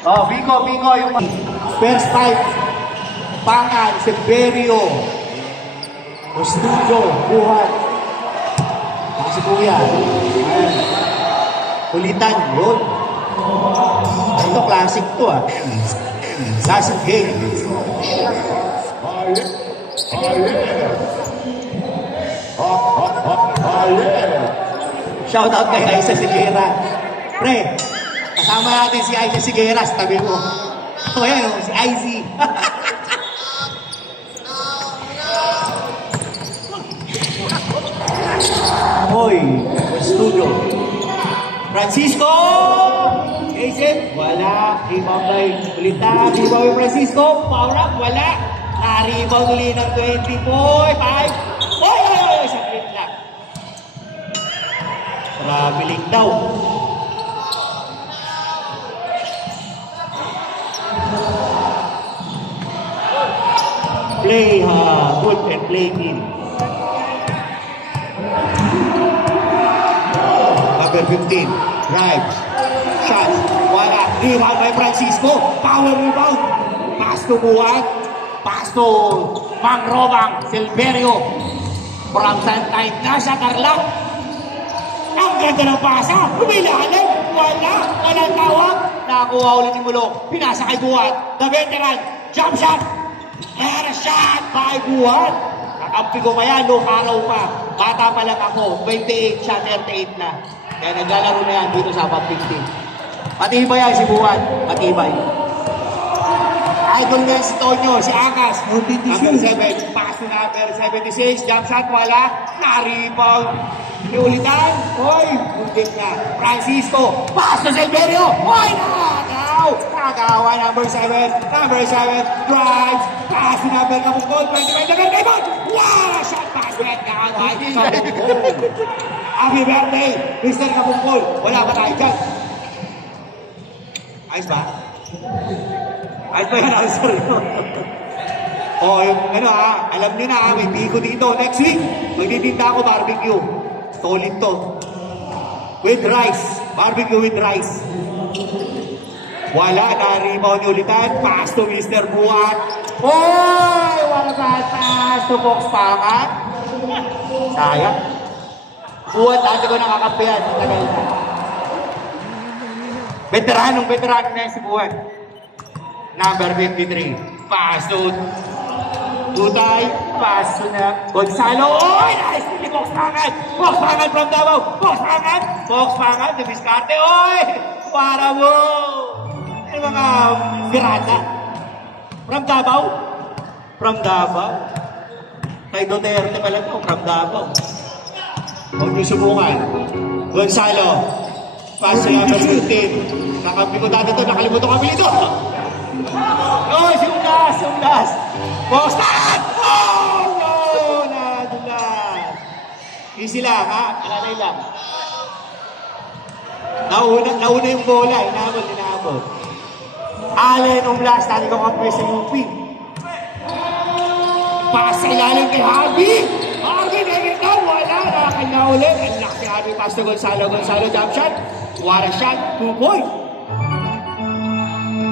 Oh, Biko, yung first time. Pangan, Silverio. Ostudio, Buhat. Si Kuya. Ayan. Kulitan, yun. Ito, classic to ah. Classic game. Shout out kay Aiza Sigera. Pre, kasama natin si Aiza Sigera sa tabi mo. O yan o, si Aizy. Hoy, studio. Francisco! Isip, wala. Rebound by Kulita. Rebound by Francisco. Power up, wala. Rebound uli ng 20 boy. 5. Oy! Sa clip lang. Traveling daw. Play good and play in. Number 15, drive, shots, wala, rebound by Francisco, power rebound, pass to Buwan, pass to Mang Robang, Silverio, from Santay, nasa Tarlac, ang ganda ng pasa, lumilalim, walang tawag, nakakuha ulit yung mulong, pinasa kay Buwan, the veteran, jump shot, and a shot by Buwan, kakampi ko kaya, noong araw pa, bata pa lang ako, 28 shot, 38 na. Kaya naglalaro na yan dito sa Pop 15. Matibay yan si Buwan. Matibay. Idol na si Tonyo, si Akas. Number 7, pass to number 76. Jump shot, wala. Na-rebound. Iulitan. Hoy, muntik na. Francisco, pass to Silverio. Hoy, nakagaw. Nakagawa, number 7. Number 7, drives. Pass to number Kapungkol. 25 number, rebound. Wow, shot pass. Nakagawa. Happy birthday, Mr. Kapungkol. Wala ba tayo dyan? Ayos ba? Ayos ba yan, answer nyo? O, yung ano ha, alam nyo na ha, may bigo dito. Next week, magtitinda ako barbecue. Solid to. With rice. Barbecue with rice. Wala, na-rebound yung ulitan. Pass to Mr. Buwan. Oy! Wala ba? Pass to Fox Pangan. Sayang. Buwan, dati ko nakakampihan. Tagal na. Veteran na si Buwan. Number 53. Pass to Tutay. Pass to na Gonzalo. Oy! Nice! Ni Fox Pangan. Fox Pangan from Davao. Fox Pangan. Dumiskarte. Oy! Para mo! Ano mga pirata? From Davao. Kay Duterte pala ito. From Davao. Huwag niyo subukan. Gonzalo. Pass to number 15. Nakampi ko dati ito. Nakalimutan kami nito. Oh, yung last. Boston! Oh, no! Nadulas. Easy lang, ha? Alalay lang. Nauna yung bola. Inabot. Allen Umlas. Tati ko kampi sa UP. Pass sa ilalim kay Harvey. Wala na kanya ulit. Ang laki Harvey. Pass to Gonzalo, jump shot. What a shot. 2 point.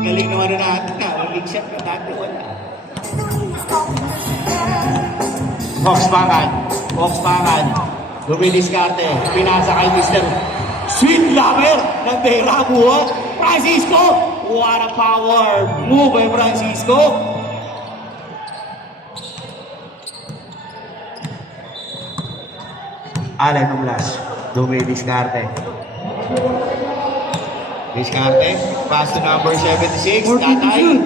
Galing naman natin na. Big shot na dati. Wala. Fox Pangan. Dumidiskarte. Pinasa kay Mr. Sweet Lover ng Dela Buwan. Francisco. What a power move by Francisco. Allen Umlas, Dumidiskarte. Pass to number 76, Tatay.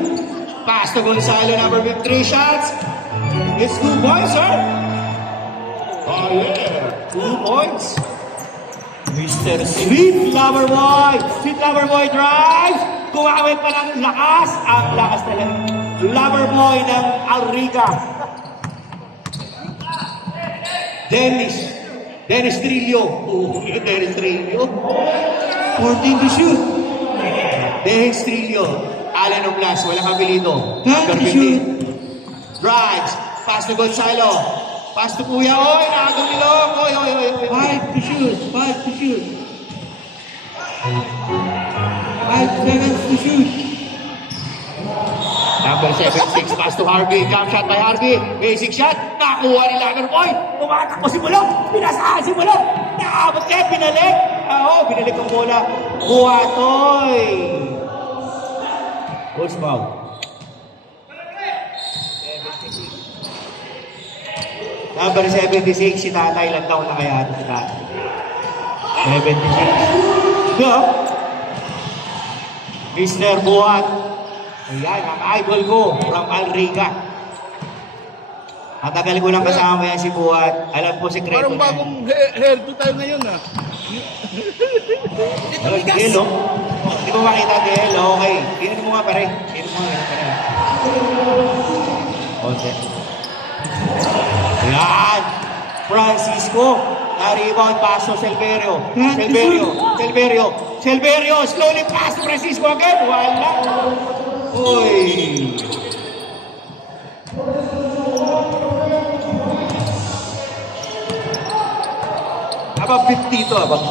Pass to Gonzalo, number 53, shots. It's 2 points, sir. Oh, yeah. 2 points. Mr. Sweet Lover Boy drives. Kumawit pa ng lakas. Ang lakas talaga. Lover Boy ng Alrica. Dennis Trillo. Dennis Trillo. 14 to shoot. Dennis Trillo. Allen Umlas. Walang abilido. 10 to shoot. Drives. Pass to Gonzalo. Pass to Kuya. Oy, nakagulilong. Oy. 5 to shoot. 5 seconds to shoot. Number 76, pass to Harvey. Jump shot by Harvey. Basic shot. Nakuha ni Lagerboy. Tumatakbo si Bulok. Pinasahan si Bulok. Naabot kaya binalik. Oo, binalik ang bola. Buhatoy. Goals foul. Number 76, si Tatay. Ilang taon na kaya ito si Tatay? 76. Go. Mr. Buhat. Ayan, ang idol ko from Alrica. Matagal ko lang kasama yan si Buhat. Alam ko sekreto Parang bagong hairdo tayo ngayon ah. Yelo? Hindi mo makita Yelo? Okay. Tingnan mo nga pare. Tingnan mo nga pare. Okay. Ayan. Francisco. Na-rebound pass to Silverio. Silverio. Slowly pass to Francisco again. Wala. Uy. Abang 50 ito, abang.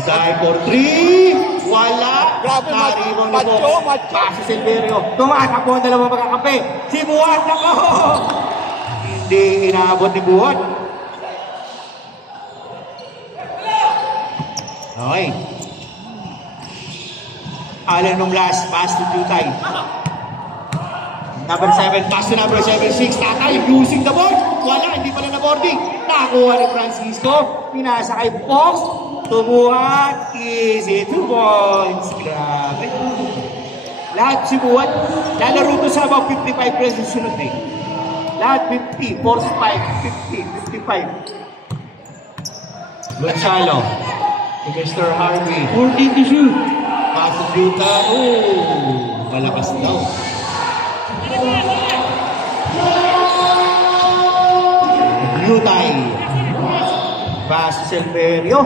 Dahil for 3. Wala. Grabe, Na-rebound ni macho, Bo. macho. Pass to Silverio. Tumatakbo ang dalawang magkakampi. Si Buhat ako. Hindi inaabot ni Buhat. Okay. Allen nung last, pass to Jutay. Number 7, pass to number 76. Tatay using the ball. Wala, hindi pala na boarding. Nakuha ni Francisco. Pinasa kay Fox. Tumuhat. Easy 2 points. Grabe. Lahat si Buhat. Lalaro to sa about 55 pesos sunod eh. Lahat 50, 45, 50, 55. Gonzalo. Si Mr. Harvey. 14 to shoot. Pass to Juta. Oh, malakas daw. Jutay. Pass to Silverio.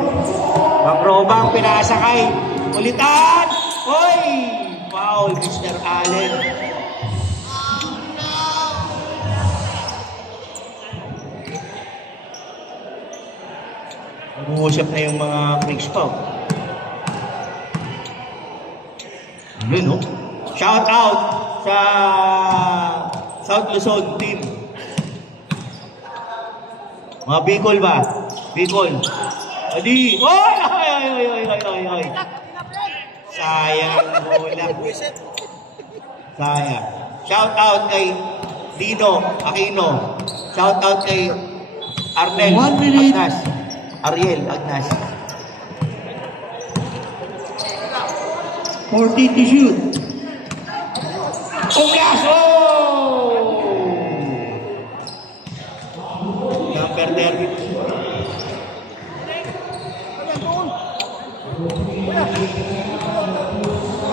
Magrobang pinasa kay ulitan. Hoy! Foul, Mr. Allen. Nag-uusap na yung mga freaks pa. Yun, no? Shout out sa South Luzon team. Mga Bicol ba? Bicol. Adi! Oy! Oy! Sayang bola. Sayang. Shout out kay Dino Aquino. Shout out kay Arnel 1 minute. Agnas. Ariel Agnas. 14 to shoot. Uglas! Oh! Number 30.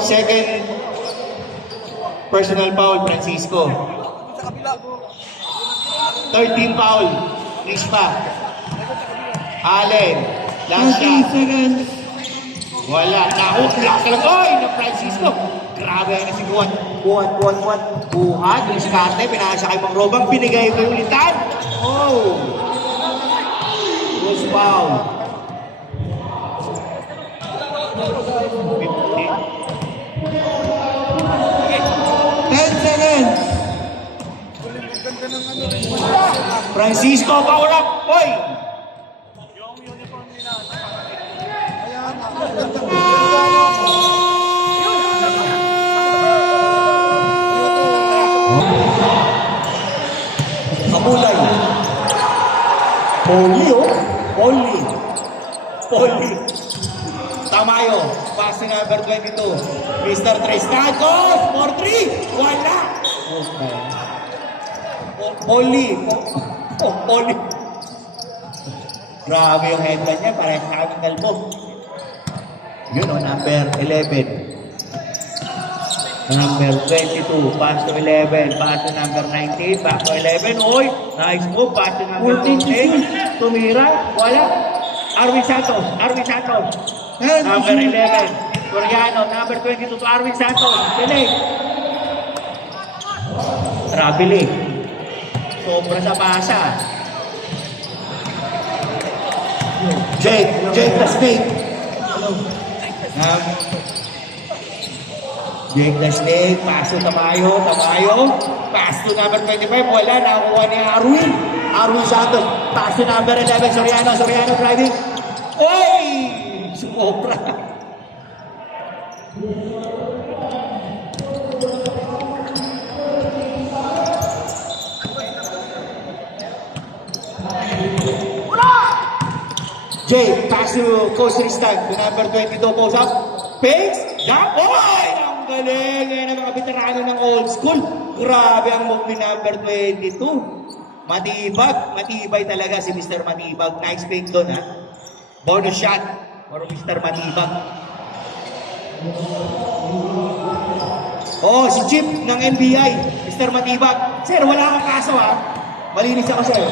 Second personal foul, Francisco. 13 foul, Rispa. Allen, last 30 shot. seconds. Wala. Nauklas talaga. Oy, na Francisco. Grabe na si Buhat. Buhat. Yung skate, pinasa kay Mang Robang. Binigay ko yung ulitan. Oh. Was foul. 50. 10 seconds. Francisco, foul up. Oy. Kamulay. Poli. Tamayo. Passing number 22. Mr. Tristan. Goes for 3. Wala. Poli. Grabe yung headline niya. Parang sa aming kalbo. Yun o, number 11. Number 22, pass to 11, pass to number 19, back to 11. Oy, nice move, pass to number 14. Tumira, wala. Arwin Santos. Number 11, Soriano, number 22 to Arwin Santos. Delay. Trabili. Sobra sa basa. Jake the Snake. Jake the Snake, pass to Tamayo. Pass to number 25, wala, nakuha ni Arwin Santos. Pass to number 11, Soriano driving. Oy! Sumobra. Jay, pass to Coach Tristan, to number 22, post up. Fakes, jump, oy! Ang galing ngayon ng mga veterano ng old school. Grabe ang move ni number 22. Matibay talaga si Mr. Matibag. Nice fake doon, ha? Bonus shot for Mr. Matibag. Oh, si Chip ng NBI, Mr. Matibag. Sir, wala kang kaso, ha? Malinis ako, sir.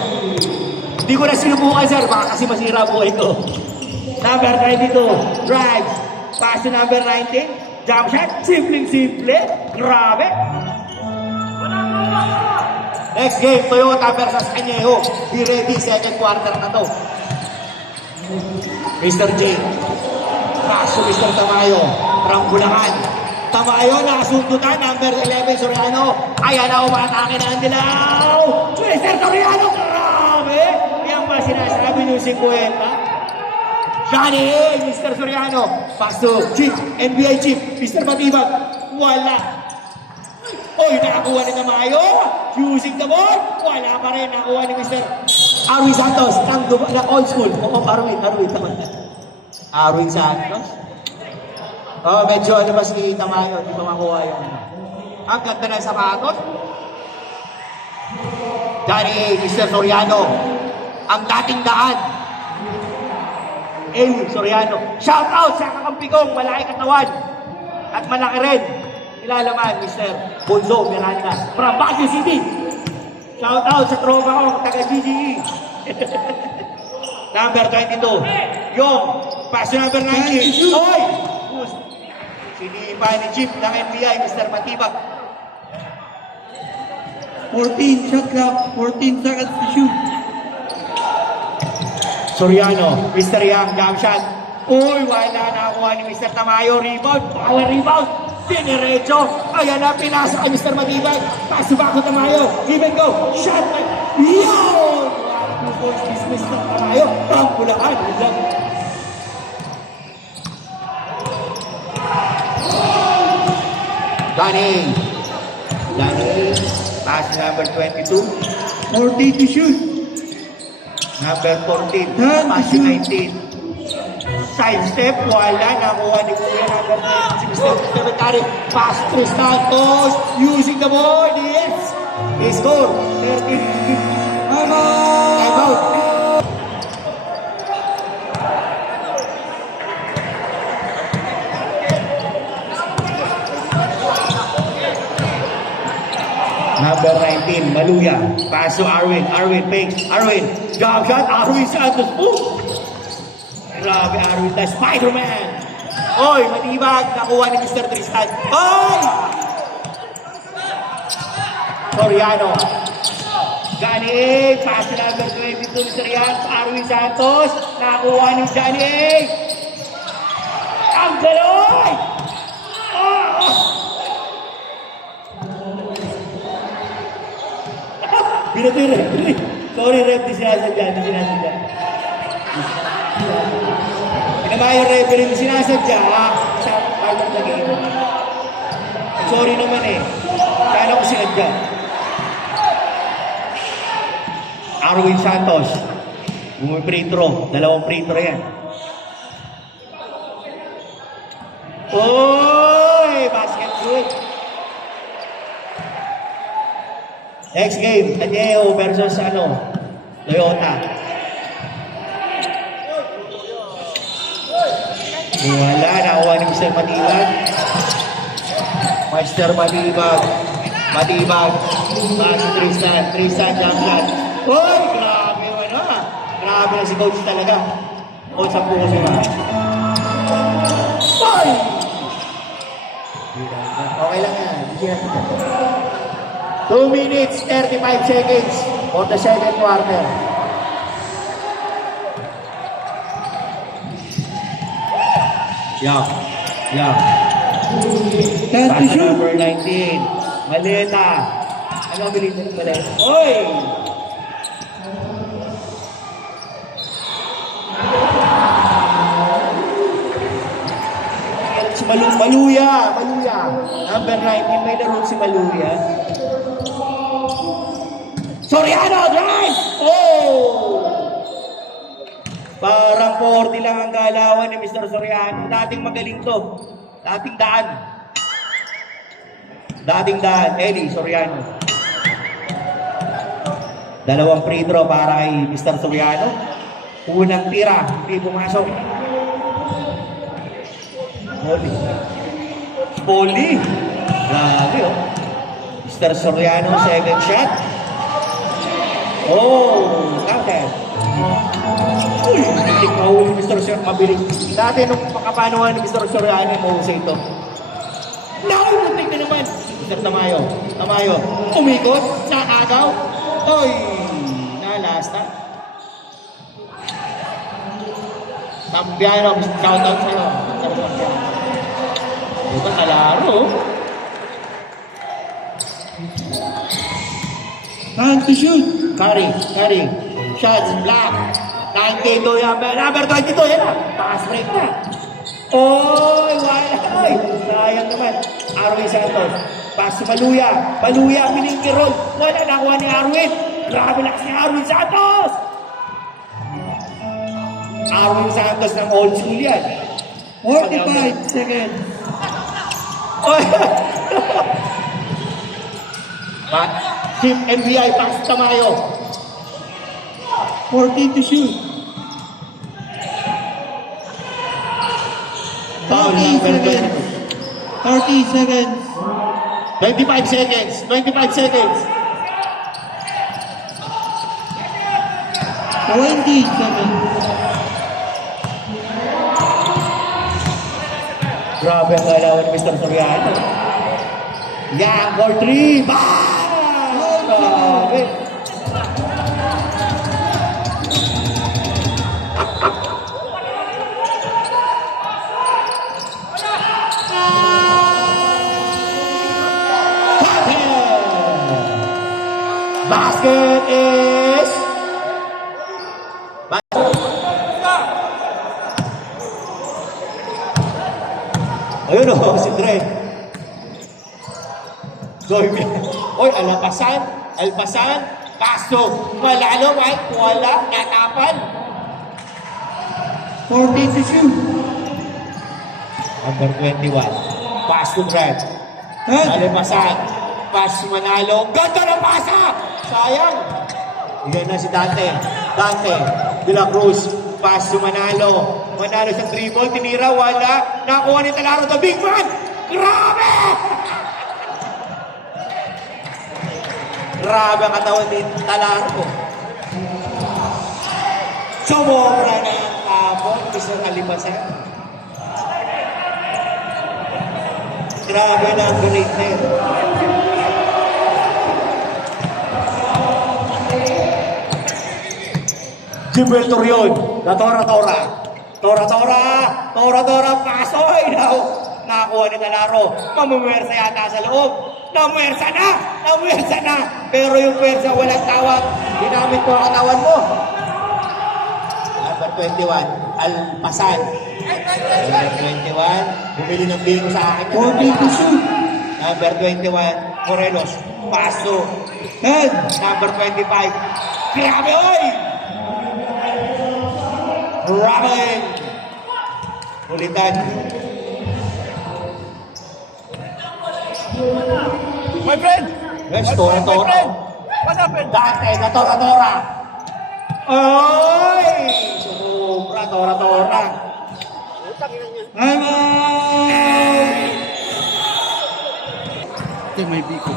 Hindi ko na sinubukan, sir. Baka kasi masira buhay ko. Number 22, drives. Pass to number 19. Jump shot. Simple. Grabe. Next game, Toyota versus Añejo. Be ready, second quarter na to. Mr. J. Pass to Mr. Tamayo. From Bulacan. Tamayo, nakasundutan. Number 11, Soriano. Ayan na, umatake na ang dilaw. Mr. Soriano, grabe. Yan ba sinasabi nyo 50? Johnny, Mr. Soriano. Pass to Chief, NBA Chief, Mr. Matibag. Wala. Oy, nakakuha ni Tamayo. Using the ball. Wala pa rin. Nakakuha ni Mr. Arwin Santos. Ng old school. Arwin. Tama. Arwin Santos. Oh, medyo ano ba si Tamayo. Hindi pa makuha yung ano. Ang ganda ng sapatos. Johnny, Mr. Soriano. Ang dating daan. Soriano. Shout out sa kakampi kong malaki katawan. At malaki rin. Ilalaman, Mr. Bonzo Miranda. From Baguio City. Shout out sa tropa kong taga GGE. Number 22. Yung. Pass number 19. Oy! Sinipa ni Chief ng NBI, Mr. Matibag. 14 shot clock, 14 seconds to shoot. Soriano, Mr. Yang, jump shot. Uy, wala nakakuha ni Mr. Tamayo. Rebound, power rebound. Dinerecho. Ayan na, pinasa kay Mr. Matibag. Pass back to Tamayo. Give and go. Shot. Yun! Wala po dismiss ng Tamayo. From Bulacan. Danny. Pass number 22. 14 to shoot. Number 14, pass 19. Side step, wala. Nakuha ni Kuya number 10. Si Mr. Secretary. Pass to Santos. Using the ball. Yes. He score. 13. Time out. Number 19, Maluya. Pass to Arwin. Arwin, fakes. Arwin. Jump shot. Arwin Santos. Boom! Grabe, Arwin. The Spider-Man. Oy, Matibag. Nakuha ni Mr. Tristan. Oy! Soriano. Johnny. Pass to number 22, Mr. Yan. Arwin Santos. Nakuha ni Johnny. Ang galoy! Binato yung referee. Sorry, ref, di sinasadya. Pinama yung referee, di sinasadya. Sa part of the game. Sorry naman eh. Sana ko sinadya. Arwin Santos. Free throw. 2 free throw yan. Oy! Basket good. Next game, Añejo versus Toyota. Wala, nakuha ni Mr. Matibag. Mr. Matibag. Pass to Tristan, jump shot. Uy, grabe grabe na si coach talaga. Coach ang bukas yun. Uy! Okay lang yan. 2 minutes, 35 seconds for the second quarter. Yeah. Yeah. Chance to Basta shoot. number 19. Maleta. Ano ang bilhin mo ng Maleta? Oy! Si Maluya. Maluya. Number 19. May laro si Maluya. Soriano! Drive! Oh! Parang 40 lang ang galawan ni Mr. Soriano. Dating magaling to. Dating daan. Dating daan. Eddie Soriano. Dalawang free throw para kay Mr. Soriano. Unang tira. Hindi pumasok. Poli. Poli. Grabe oh. Mr. Soriano, second shot. Oh, counter. Uy, hindi mahuli Mr. Soriano. Mabilis. Dati nung pakapanuhan ni Mr. Soriano, mahusay ito. Nakumuntik na naman. Mr. Tamayo. Tamayo. Umikot. Nakagaw. Oy, nalasta. Tambiano. Shout out sa'yo. Mr. Tambiano. Ito kalaro. Chance to shoot. Curry. Shots, black. 92 yan. Number 22, yan na. Pass break na. Oy, wala. Oy, sayang naman. Arwin Santos. Pass si Maluya. Maluya, piningki roll. Wala, nakuha ni Arwin. Grabe lakas ni Arwin Santos. Arwin Santos ng old school yan. 45 seconds. Oy. Chip NBI, pass Tamayo. 14 to shoot. Foul 30 number seconds. 30 seconds. 25 seconds. 25 seconds. 20 seconds. Grabe ang galawan ni Mr. Soriano. Yang for 3. Bang! Grabe. Basket is... Ayun o, si Dre. Oy, alpasan, paso. Malalo, wala, natapan. 14 to shoot. Number 21, pass to Brad. Alpasan, pass Manalo. Ganda ng pasa! Sayang. Yan na si Dante. De La Cruz. Pass to Manalo. Manalo sa dribble, tinira, wala. Nakuha ni Talaro, the big man. Grabe! Grabe ang katawan ni Talaro. Sumobra na ang tapon. Gusto kalipasan. Grabe na ang donate na yun. Jimbel Torion, na Tora, pasoy! Nakakuha ni Talaro, mamumwersa yata sa loob. Namwersa na! Pero yung pwersa walang tawag. Ginamit ko ang katawan mo. Number 21, Alpasan. Number 21, bumili ng bingo sa akin. 14 to shoot. Number 21, Morelos, paso. Number 25, grabe oy! Robin! Ulitan. My friend! Yes, My Tora. friend! What happened? Dante na Tora. Oy! Sumubra, Tora. I'm out. Ito may biko.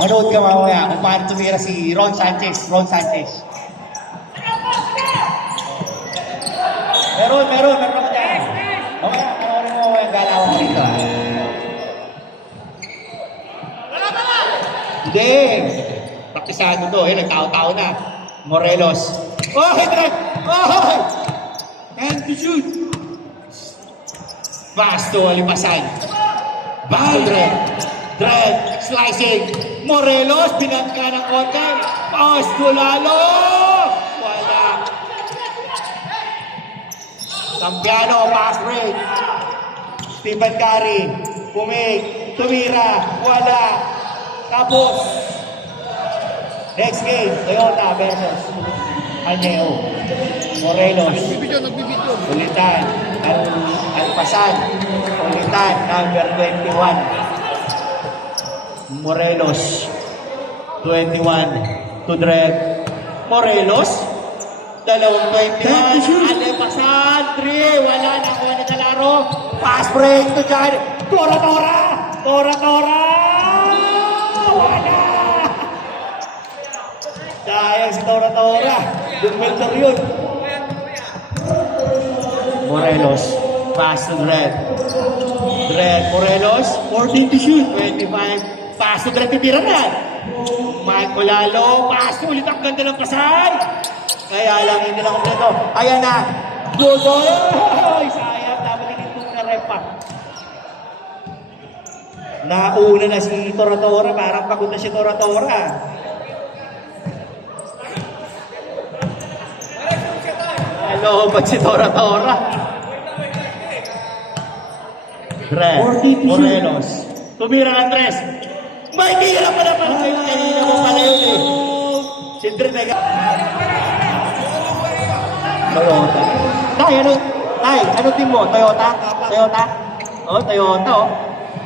Manood ka mamaya kung paano tumira si Ron Sanchez. Meron ako dyan. Mamaya, panoorin mo ang galawan ko dito. Hindi. Praktisado to. Eh, nagtao-tao na. Morelos. Oh, Dredd! Oh! And to shoot. Pass to Alipasan. Back to Dredd. Dredd, slicing. Morelos, binangka ng konti. Pass to Lalo. Wala. Sampiano, pass break. Stephen Curry. Tumira. Wala. Tapos. Next game, Toyota versus Añeo. Morelos. Nagbibidyo. Ulitan. Alpasan. Ulitan. Number 21. Morelos. 21 to Dredd. Morelos. Dalawang 21. Alpasan. 3. Wala na kuha ni Calaro. Pass break to Jan. Tora. Wala. Sayang si Tora. Dumiltor yun. Morelos. Pass to Dredd. Morelos. 14 to shoot. 25. Pass to Dredd. Titira na. Mike Olalo. Pass to ulit. Ang ganda ng pasay. Kaya lang hindi na kompleto. Ayan na. Good goal. Sayang. Dapat inintong na repa. Nauna na si Tora. Parang pagod na si Tora. Hello, ba't si Tora? Dredd, Morelos. Tumira Andres. May tira pala pala. Kanina mo pala yun eh. Si Dredd na Toyota. Ano team mo? Toyota? Oh, Toyota oh.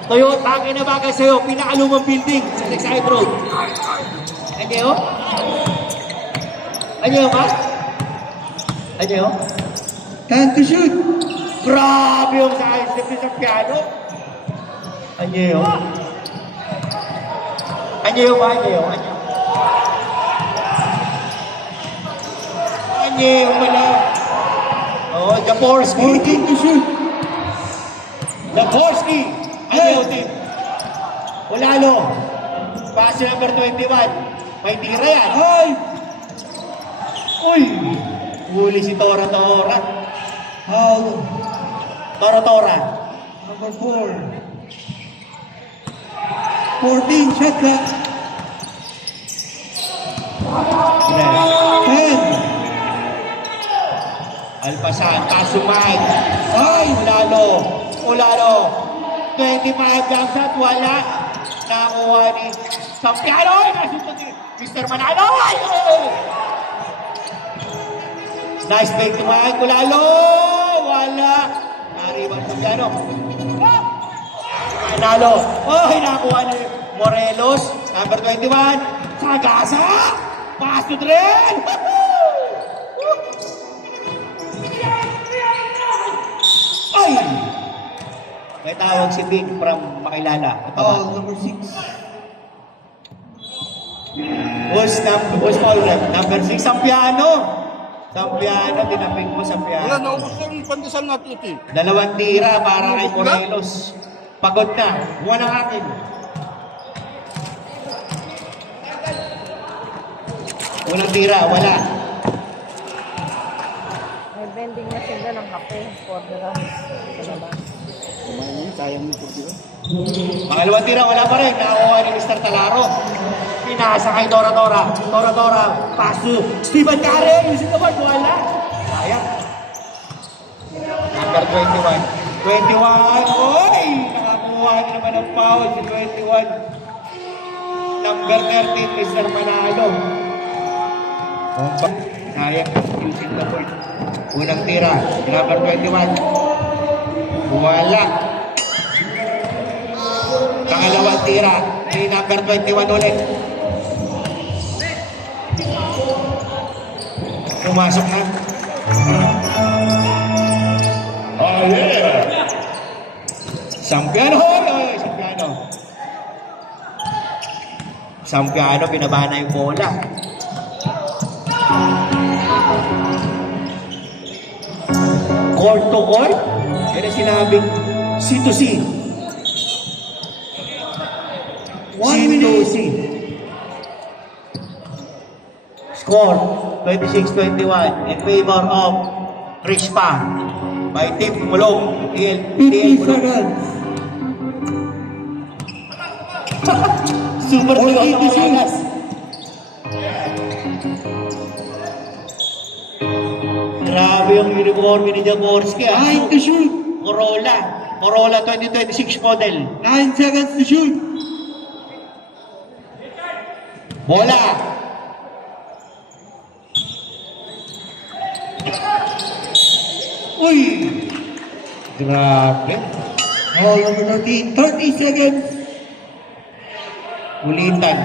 Toyota, kinabagay sa'yo. Pinakalumang building sa Lakeside Road. Añeo? Ba? Añeo? 10 to shoot. Grabe yung sa step sa piano. Añeo ba? Añeo pala. Oh, Jaworski. 14 to shoot. Jaworski. Añeo team. Olalo. Pass number 21. May tira yan. Ay! Uy! Huli si Tora. Foul. Tora. Number 4. 14 shot clock. 10. Alpasan, Pasumay. Ay! Olalo. 25 jump shot, wala. Nakuha ni Sampiano. Nasusunod ni Mr. Manalo. Nice break to Mike. Olalo. Wala. Nariban Sampiano. Manalo. Nakuha ni Morelos. Number 21. Sagasa. Pass to Dredd. Ay! May tawag si Big from Makilala. Foul. Number 6. Who's foul left? Number 6, Sampiano, dinapig mo Wala, Sampiano. naubos yung pandesal natin ito eh. Dalawang tira para kay Morelos. Pagod na. Buwan ng akin. Unang tira, wala. May vending machine na ng kape. Order lang sa labas. Sayang nito, di ba? Pangalawang tira, wala pa rin. Nakakuha ni Mr. Talaro. Pinasa kay Tora. Pass to Stephen Curry. Using the board, wala. Sayang. Number 21. 21. Oy! Nakakuha niya naman ng foul si 21. Number 13, Mr. Manalo. Sayang. Using the board. Unang tira. Number 21. Wala. Pangalawang tira. Ni number 21 ulit. Pumasok na. Oh yeah! Sampiano! Sampiano, binabahan na yung bola. Court to court? Yan ang sinabing C to C. 1 minute. C. Score 26-21 in favor of Rispa by Team Mulong. TL 50 Mulong. seconds. Super seryoso mga Vegas. Grabe yung uniform ni Jaworski. 9 to shoot. Corolla 2026 model. 9 seconds to shoot. Bola. Uy! Grabe. Ball number 13, 30 seconds. Ulitan.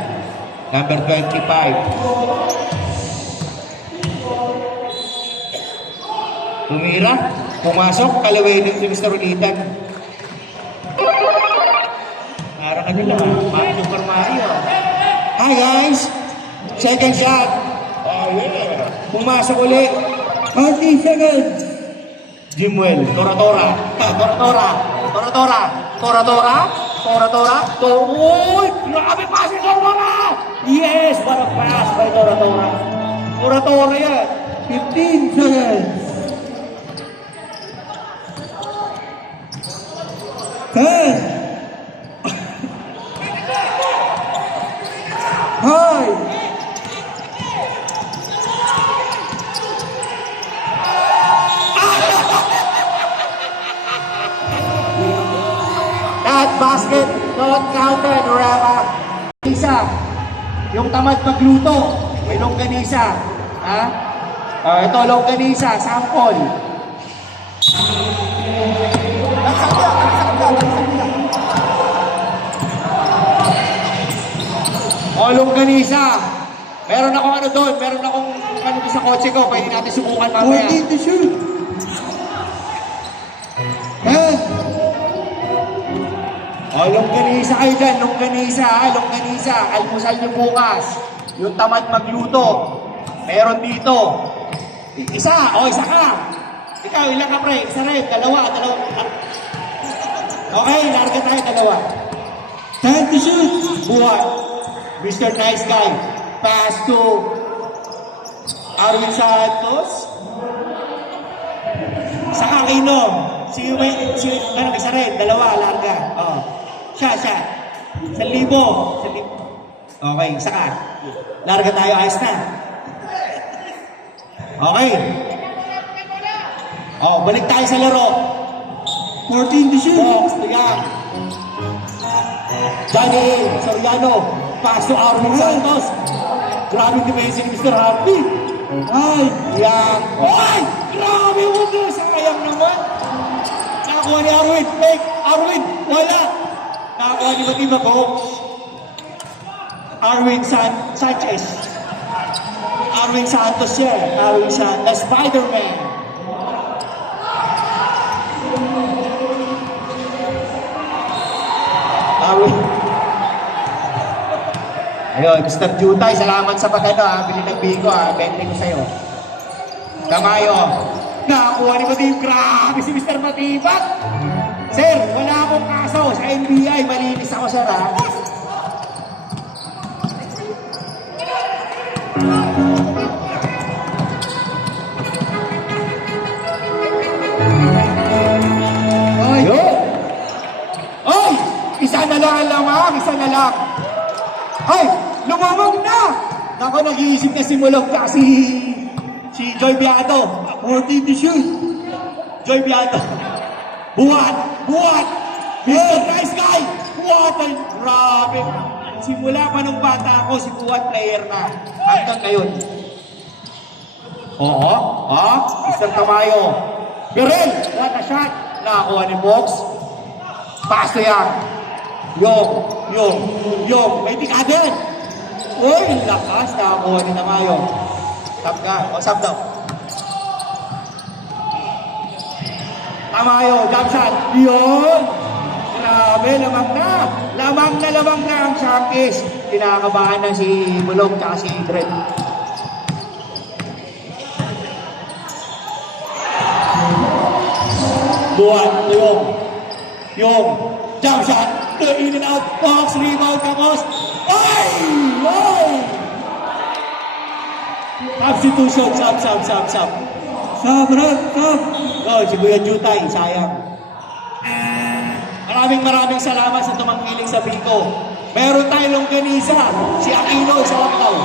Number 25. Tumira. Pumasok. Kalaway din si Mr. Ulitan. Parang ano lang. Parang Super Mario. Hi guys! Second shot. Oh yeah. Pumasok ulit. 30 seconds. Jimuel. Tora-tora. Uy! Grabe pa si Tora-tora! Yes! What a pass by Tora-tora. Tora-tora yan. 15 seconds. 10. 5. That basket not counted, Rema. Isa, yung tamad magluto, may longganisa. Ha? Ito, longganisa, sample. Longganisa. Meron akong ano doon, meron akong ano doon sa kotse ko, pwede natin subukan mamaya. 14 to shoot. 10. Longganisa kayo dyan, longganisa, longganisa. Almusal niyo bukas. Yung tamad magluto. Meron dito. Isa ka. Ikaw, ilang ka pre? Isa rin, dalawa. Okay, larga tayo, dalawa. 10 to shoot. Buhat. Mr. Nice Guy. Pass to Arwin Santos. Sa kakinom. Isa rin, dalawa, larga. Siya. 1,000. Okay, isa ka. Larga tayo, ayos na. Okay. Balik tayo sa laro. 14 to shoot. Box, tigang. Johnny Soriano. Pass to Arwin Santos. Grabe defense ni Mr. Happy. Ay. Yan. Ay! Grabe mo doon. Sayang naman. Nakakuha ni Arwin. Fake. Arwin. Wala. Nakakuha ni Matiba ko. Arwin Sanchez. Arwin Santos yan. Arwin Santos. Spider-Man. Arwin. Ayun, Mr. Jutay, salamat sa pag-ano ha. Binilagbihin ko ha. Bente ko sa'yo. Tamayo. Nakakuha ni Matibag. Grabe si Mr. Matibag. Sir, wala akong kaso sa NBI. Malinis ako, sir ha. Ayun. Ay! Isa na lang ang lamang. Isa na lang. Ay! Lumamang na! Nako, nag-iisip na simulog ka si Joy Biado. 14 to shoot. Joy Biado. Buhat! Mr. Nice Guy! Buhat! Grabe! Simula pa nung bata ako, si Buhat player na. Hanggang ngayon. Oo. Mr. Tamayo. Birel! What a shot! Nakakuha ni Box. Paso yan. Yung. May tikadan. Uy, lakas. Nakakuha ni Tamayo. Tap ka. Sab daw. Tamayo, jump shot. Yun! Grabe, lamang na ang Sharkies. Kinakabahan na si Bulog at si Dred. Buwan, yung jump shot. In and out, box, rebound, tapos. Ay! Substitution, sub. Sub, ref, sub. Oh, si Kuya Jutay, sayang. Maraming salamat sa tumangkilik sa Biko. Meron tayong longganisa, si Aquino, sa Laptaw.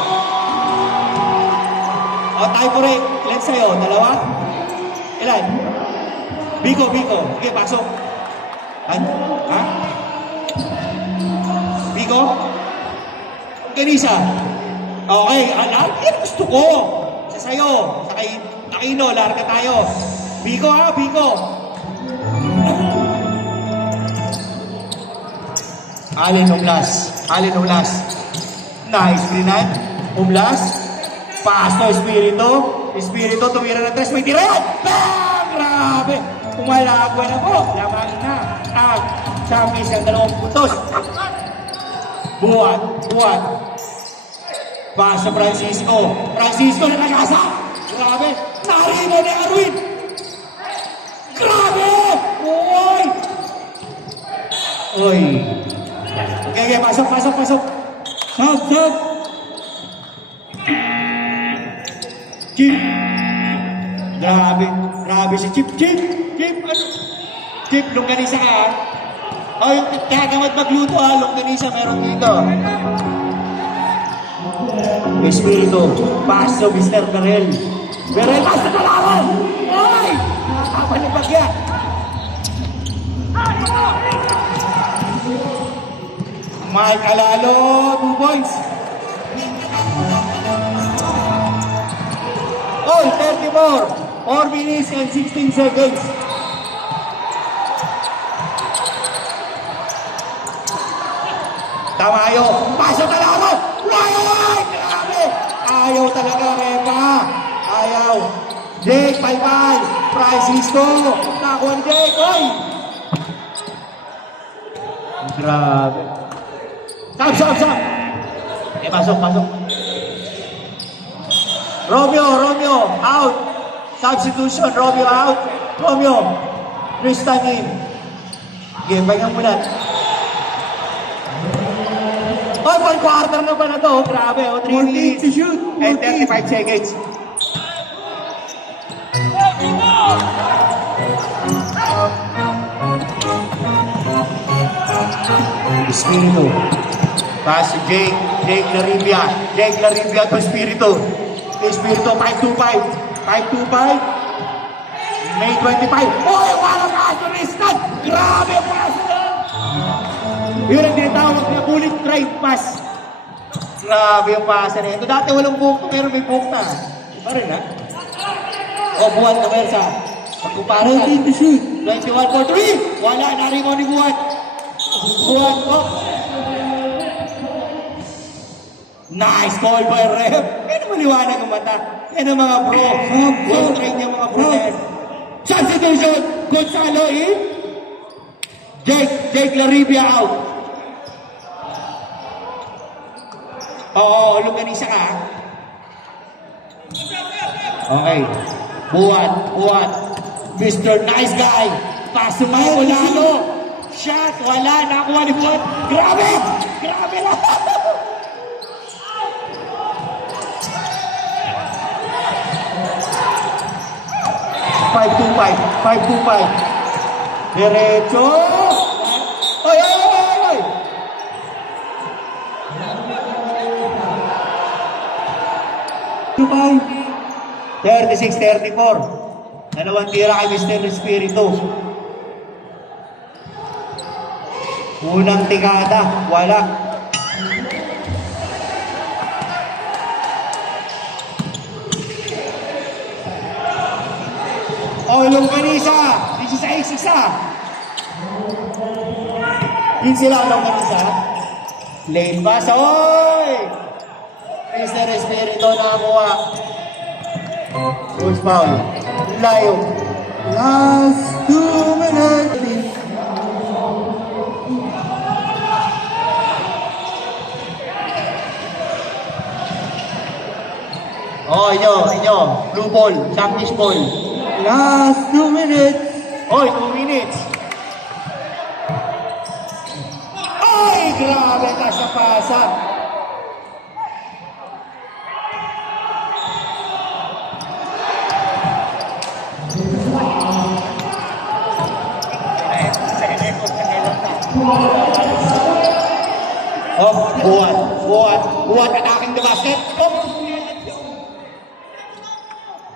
O, tayo po rin. Ilan sa'yo? Dalawa? Ilan? Biko. Sige, pasok. Ha? Biko? Longganisa. Okay, yan gusto ko. Sa sa'yo. Sa kay Aquino, larga tayo. Biko ha, Biko. Alin Umlas. Nice, Grinan. Umlas. Pasto, Espiritu, tumira ng tres. May tirayan! Bang! Grabe! Pumalagwa na po. Lamang na ang Champions ng 2 puntos. Buwan. Paso, Francisco na nagasa. Grabe! Narino ni Arwin! Grabe! Oy! Okay, pasok. Sub. Chip! Grabe si Chip! Ano? Chip, longganisa ka ha? O, yung kagamad magluto ha, longganisa meron dito. Espiritu, paso, Mr. Berel, paso na laban! Oy! Nakakapan ng bagya! Mike Alalo, 2 points. All 34, 4 minutes and 16 seconds. Tamayo, pasok na lang ako! Why? Grabe! Ayaw talaga, Repa. Ayaw. Jake, Paybay, Francisco. Nakuha ni Jake, oy! Grabe. Stop! Eh, pasok. Romeo, out. Substitution, Romeo out. Tristan in. Okay, pahinga muna. Oh, 1/4 na ba na to? Grabe, 3 minutes to shoot. and 35 seconds. Espiritu. Pass si Jake Laribia to Espiritu. Espiritu, 5-2-5. May 25. Oy, walang kaso ni Stan! Grabe, pass na! Yun ang tinatawag na bullet drive pass. Grabe yung pass na ito. Dati walang buhok, pero may buhok na. Iba rin ha? O, Buwan na Mersa. Pagkumpara ka. 14 to shoot. 21 for 3. Wala, narimo ni Buwan. Oh. Nice call by ref. Yan ang maliwanag ang mata. Yan ang mga bro. Well trained yung mga bro. Substitution. Gonzalo in. Jake Laribia out. Oo, longganisa ka. Okay. Buwan. Mr. Nice Guy. Paso mo, lalo. Shot, wala. Nakuha ni Buwan. Grabe lang. Five to five. Diretso. Ay. 36-34. Dalawang tira kay Mr. Espiritu. Unang tikada, wala. Longganisa, 16 isa. Yun sila Longganisa. Lane pass, oy! Mr. Espiritu nakakuha. Coach Paul, layo. Last 2 minutes. Oh, inyo. Blue ball, Spanish ball. Last 2 minutes. Oy, 2 minutes. Ay, grabe ka sa pasa. Oh, buwan attacking the basket. Oh,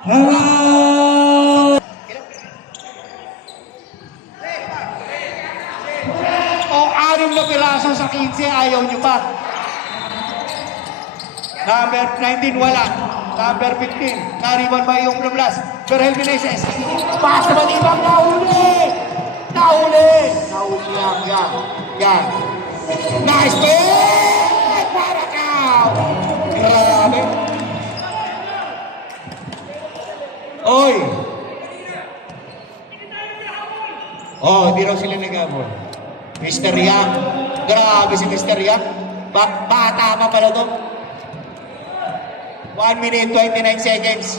Timeout! oh, 6 na piraso sa 15, ayaw nyo pa. Number 19, wala. Number 15, nariban ba yung Blumlas? Ferrell Meneses. Pass naman ibang nahuli! Yan. Nice play! Para ka! Grabe. Oy! Oh, di raw sila nag-abol. Mr. Yang. Grabe si Mr. Yang. Bata pa pala to. 1 minute, 29 seconds.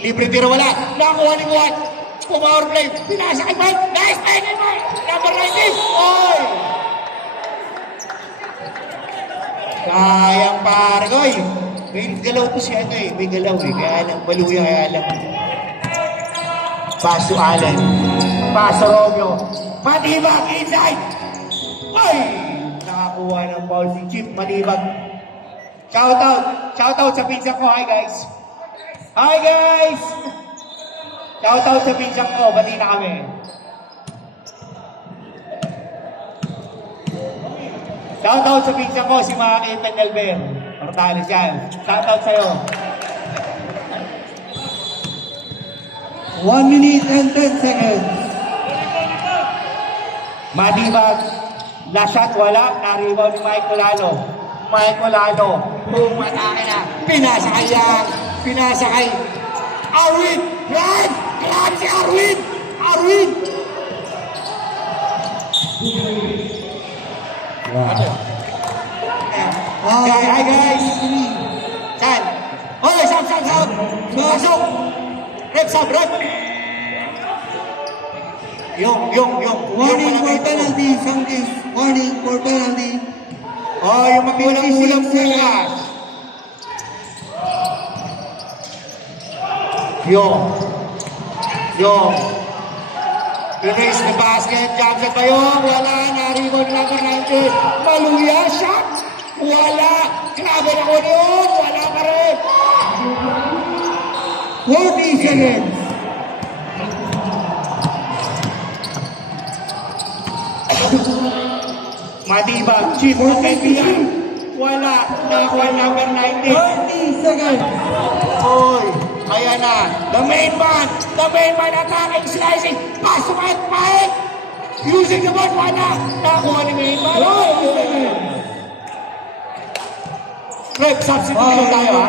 Libre tiro wala. Nakuha ni Juan. Power play. Pinasa kay Mike. Nice play kay Mike. Number 19. Oy! Sayang pare ko eh. May galaw to si ano eh. May galaw eh. Kaya lang baluya. Kaya lang. Paso Allen. Paso Romeo. Matibag inside. Oy! Nakakuha ng foul si Chip. Matibag. Shoutout sa pinsan ko. Hi guys. Shoutout sa pinsan ko. Bati na kami. Shoutout sa pinsan ko. Si mga Ethan Elber. Mortales yan. Shoutout sa'yo. 1 minute and 10 seconds. Matibag. Last shot wala. Naribaw ni Mike Colano. Pumatake na. Pinasa kay Arwin. Run! Grabe si Arwin! Hi guys! Saan? Hoy, saan? Pasok! Rep. Yung Warning for malaki. penalty, Sangkis. Warning for penalty. Oh, yung magulang-ulang bukas. Yung. Erase the basket. Jump shot ba yun? Wala. Naribon number 19. Maluya shot. Wala. Grabe na ko yun. Wala pa rin. 40 seconds. Matibag. Chip ng kaibigan. Wala. Nakuha number 19. 30 seconds. Oy. Ayan na. The main man attacking, slicing. Pasok at Mike. Using the ball. Wala. Nakuha ni main man. Rep, substitution tayo ha.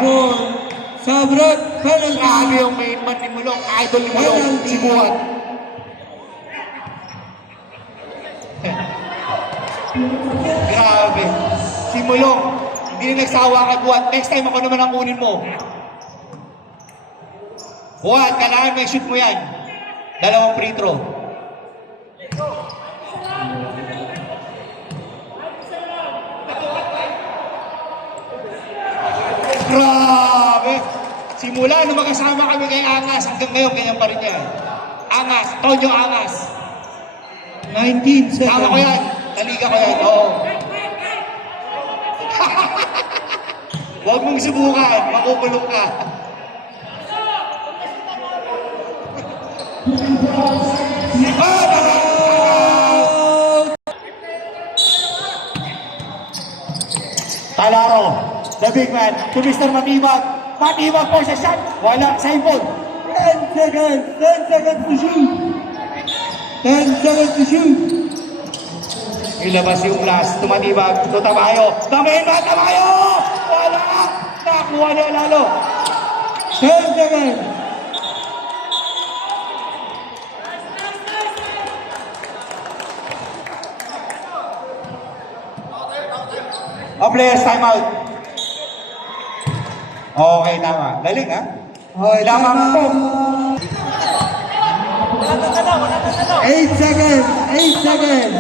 Sabrot penalty. Grabe yung main man ni Mulong. Idol ni Mulong. Si Buwan. Grabe. Si Mulong. Hindi na nagsawa kay Buwan. Next time ako naman ang kunin mo. Buwan, kailangan may shoot mo yan. 2 free throw. Grabe! Simula nung magkasama kami kay Angas, hanggang ngayon, ganyan pa rin yan. Angas, Tonyo Angas. 19 Tama ko seconds. yan. Naliga ko yan, oo. Huwag mong subukan, makukulong ka. Talaro, the big man, to Mr. Matibag. Matibag po sa shot. Wala, sa ipon. 10 seconds. 10 seconds to shoot. 10 seconds to shoot. Ilabas yung last, tumatibag, tutabayo. Tamayin ba, tabayo! Wala! Nakuha niya lalo. 10 seconds. O players, time out. Okay, tama. Galing, ha? Okay, Lamang po. 8 seconds. 8 seconds.